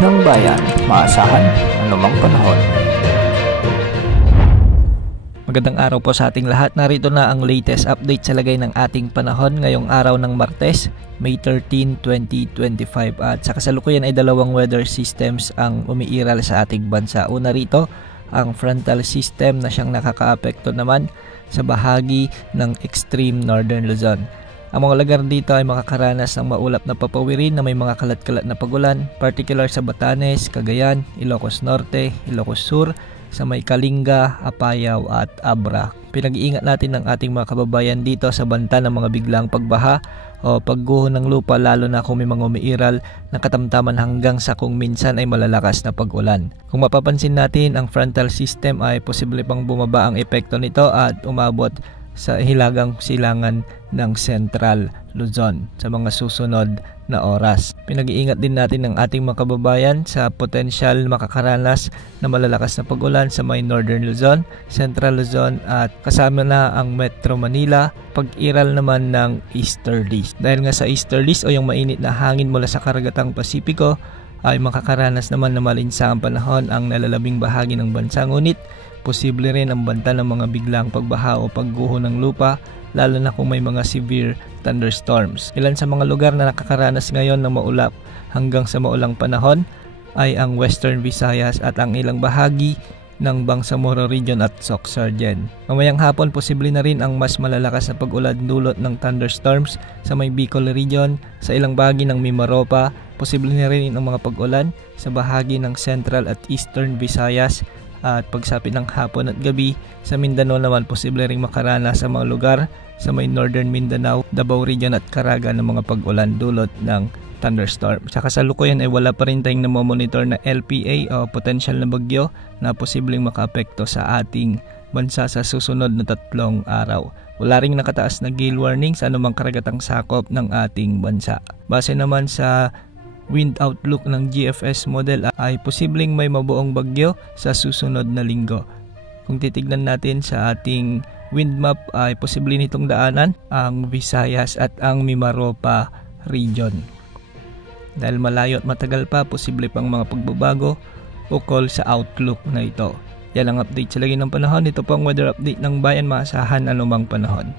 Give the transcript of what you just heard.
ng bayan, maasahan anumang panahon. Magandang araw po sa ating lahat. Narito na ang latest update sa lagay ng ating panahon ngayong araw ng Martes, May 13, 2025. At sa kasalukuyan ay dalawang weather systems ang umiiral sa ating bansa. Una rito, ang frontal system na siyang nakakaapekto naman sa bahagi ng extreme northern Luzon. Ang mga lugar dito ay makakaranas ng maulap na papawirin na may mga kalat-kalat na pagulan, particular sa Batanes, Cagayan, Ilocos Norte, Ilocos Sur, sa may Kalinga, Apayao at Abra. Pinag-iingat natin ang ating mga kababayan dito sa banta ng mga biglang pagbaha o pagguho ng lupa, lalo na kung may mga umiiral na katamtaman hanggang sa kung minsan ay malalakas na pag-ulan. Kung mapapansin natin, ang frontal system ay posible pang bumaba ang epekto nito at umabot sa hilagang silangan ng Central Luzon sa mga susunod na oras. Pinag-iingat din natin ang ating mga kababayan sa potensyal makakaranas na malalakas na pag-ulan sa may Northern Luzon, Central Luzon at kasama na ang Metro Manila, pag-iral naman ng easterlies. Dahil nga sa easterlies o yung mainit na hangin mula sa karagatang Pasipiko ay makakaranas naman na malinsangang panahon ang nalalabing bahagi ng bansa, ngunit posible rin ang banta ng mga biglang pagbaha o pagguho ng lupa, lalo na kung may mga severe thunderstorms. Ilan sa mga lugar na nakakaranas ngayon ng maulap hanggang sa maulang panahon ay ang Western Visayas at ang ilang bahagi ng Bangsamoro Region at Sorsogon. Mamayang hapon, posible na rin ang mas malalakas na pag-ulan dulot ng thunderstorms sa may Bicol Region, sa ilang bahagi ng Mimaropa. Posible na rin ang mga pag-ulan sa bahagi ng Central at Eastern Visayas. At pagsapit ng hapon at gabi sa Mindanao naman, posible ring makaranas sa mga lugar sa may Northern Mindanao, Davao Region at Caraga ng mga pag-ulan dulot ng thunderstorm. Sa kasalukuyan ay wala pa rin tayong namomonitor na LPA o potential na bagyo na posibleng makaapekto sa ating bansa sa susunod na 3 araw. Wala ring nakataas na gale warning sa anumang karagatang sakop ng ating bansa. Base naman sa wind outlook ng GFS model ay posibleng may mabuong bagyo sa susunod na linggo. Kung titignan natin sa ating wind map ay posible nitong daanan ang Visayas at ang Mimaropa region. Dahil malayo at matagal pa, posible pang mga pagbabago ukol sa outlook na ito. Yan ang update sa lagi ng panahon. Ito po ang weather update ng bayan, maasahan anumang panahon.